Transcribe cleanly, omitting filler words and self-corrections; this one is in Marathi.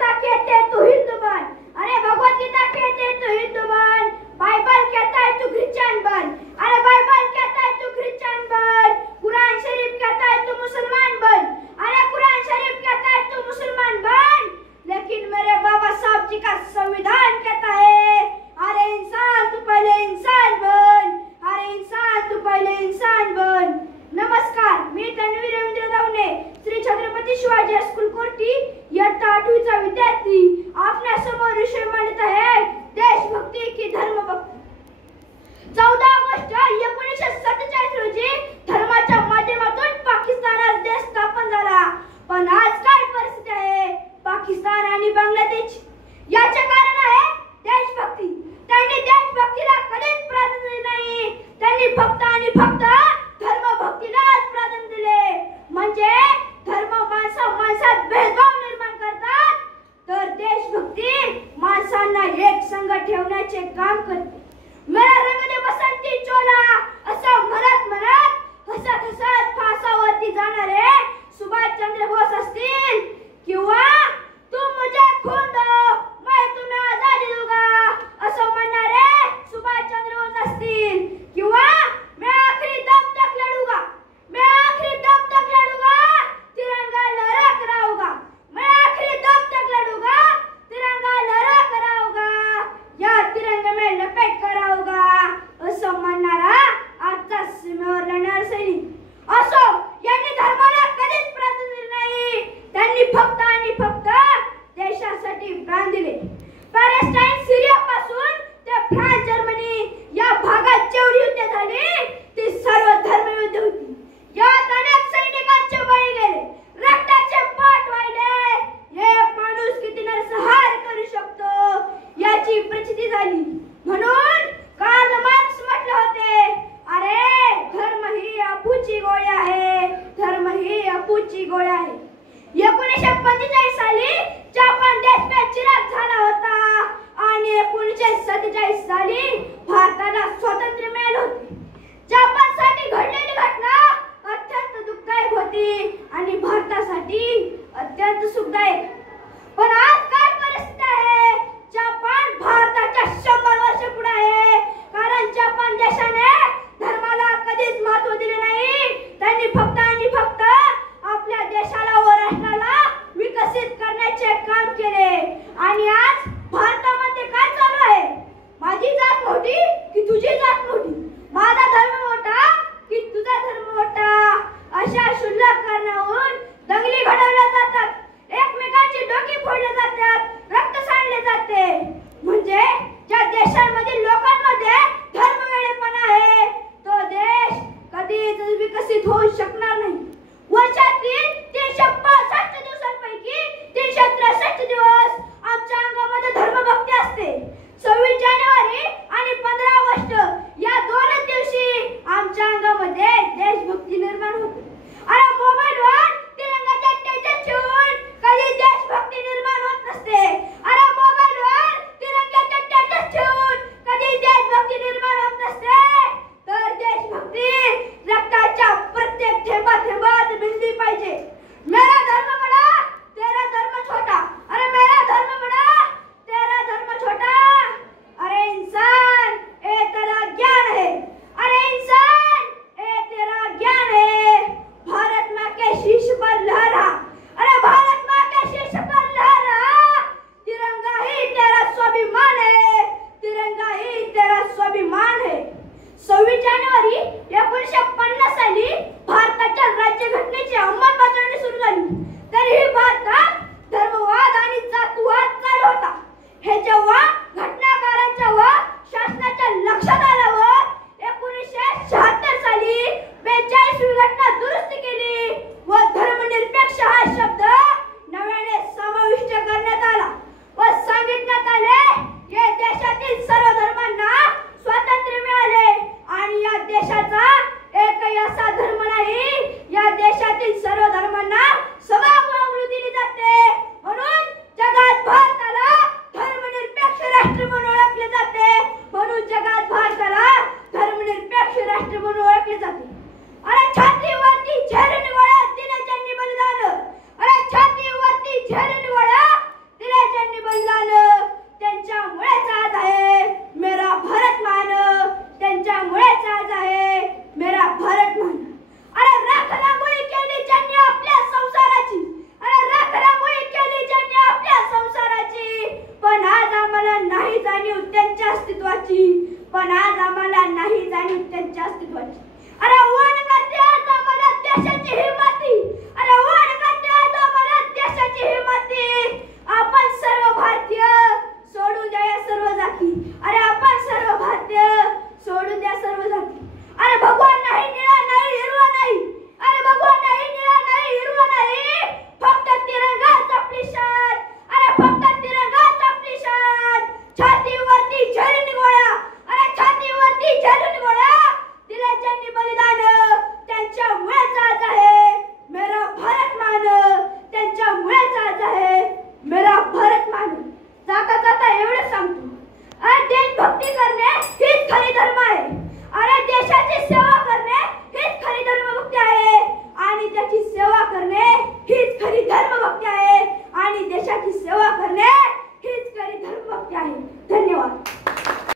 कहते तू हिंदू बन, अरे भगवत गीता कहते तू हिंदू बन, बाइबल कहता है तू क्रिश्चियन बन, अरे बाइबल कहता है तू क्रिश्चियन बन, कुरान शरीफ कहता है तू मुसलमान बन, अरे कुरान शरीफ कहता है तू मुसलमान बन। लेकिन मेरे बाबा साहब जी का संविधान कहता है अरे इंसान तू पहले इंसान बन, अरे इंसान तू पहले इंसान बन। नमस्कार, मी तन्वी रवींद्र दावणे, श्री छत्रपती शिवाजी हायस्कूल कोर्टी इयत्ता 8वीचा विद्यार्थी आपल्या समोर विषय मांडत आहे देशभक्ती की धर्मभक्ती। 14 ऑगस्ट 1947 रोजी धर्माच्या माध्यमातून पाकिस्तानात देश स्थापन झाला, पण आज काय परिस्थिती आहे पाकिस्तान आणि बांगलादेश, याचे कारण आहे देशभक्ती। त्यांनी देशभक्तीला कधीच प्राधान्य दिले नाही, त्यांनी फक्त आणि फक्त धर्मभक्तीलाच प्राधान्य दिले। म्हणजे धर्म माणसात भेदभाव निर्माण करतात, तर देशभक्ती माणसांना एक संघ ठेवण्याचे काम करते। मेरा रंग दे बसंती चोला असं म्हणत म्हणत हसत हसत फासावरती जाणारे सुभाषचंद्र बोस असतील, किंवा तुम मुझे खून दो मैं तुम्हें आजादी दूंगा असं म्हणणारे सुभाषचंद्र बोस असतील, किंवा मैं आखिरी दम तक लढूंगा, मैं आखिरी दम तक लढूंगा, तिरंगा लहरा कर आऊंगा, मैं आखिरी दम तक लढूंगा, तिरंगा लहरा कर आऊंगा, या तिरंगे में लपेट कर आऊंगा असं म्हणणारा आजचा सीमेवर लढणारा सैनिक असो। यांनी धर्माला कधीच प्राधान्य दिले नाही, त्यांनी फक्त आणि फक्त देशासाठी प्राण दिले। पॅलेस्टाईन सिरिया पासून ते फ्रान्स जर्मनी या भागात जेवढी युद्ध झाली ती सर्व धर्मयुद्ध होती। यात अनेक सैनिकांचे बळी गेले, रक्ताचे पाट वाहिले। एक माणूस किती नरसंहार करू शकतो याची प्रचिती झाली। म्हणून कार्ल मार्क्स म्हटले होते अरे धर्म ही अफूची गोळी आहे, धर्म ही अफूची गोळी आहे। 1945 साली जपान देश में चिराग झाला होता आणि 1947 साली भारताला स्वातंत्र्य मिळाले होते। जपानसाठी घडलेली घटना अत्यंत दुःखदायक होती आणि भारतासाठी अत्यंत सुखदायक। पण आज काय परिस्थिती आहे, जपान भारताच्या 100 वर्ष पुढे आहे, कारण जपान देशाने धर्माला कधीच महत्त्व दिले नाही। त्यांनी फक्त आणि फक्त आपल्या देशाला व राष्ट्राला विकसित करण्याचे काम केले। आणि आज भारतामध्ये काय चालू आहे, माझी जात मोठी की तुझी जात मोठी, माझा धर्म मोठा की तुझा धर्म मोठा, अशा क्षुल्लक कारणावरून दंगली घडवल्या जातात, एकमेकांची डोकी फोडली जातात, रक्त सांडले जाते। म्हणजे ज्या देशांमधील लोकांमध्ये धर्मवेडेपणा आहे तो देश कधीच विकसित होऊ शकणार नाही। वर्षातील 365 दिवसांपैकी 363 दिवस आमच्या अंगामध्ये धर्मभक्ती असते। 26 जानेवारी आणि 15 ऑगस्ट या दोनच दिवशी आमच्या अंगामध्ये देशभक्ती निर्माण होते। अरे मोबाईलवर तिरंगाच्या टेजर ठेवून कधी देशभक्ती निर्माण होत अस्तित्वाची, पण आज आम्हाला नाही जाणीव त्यांच्या अस्तित्वाची.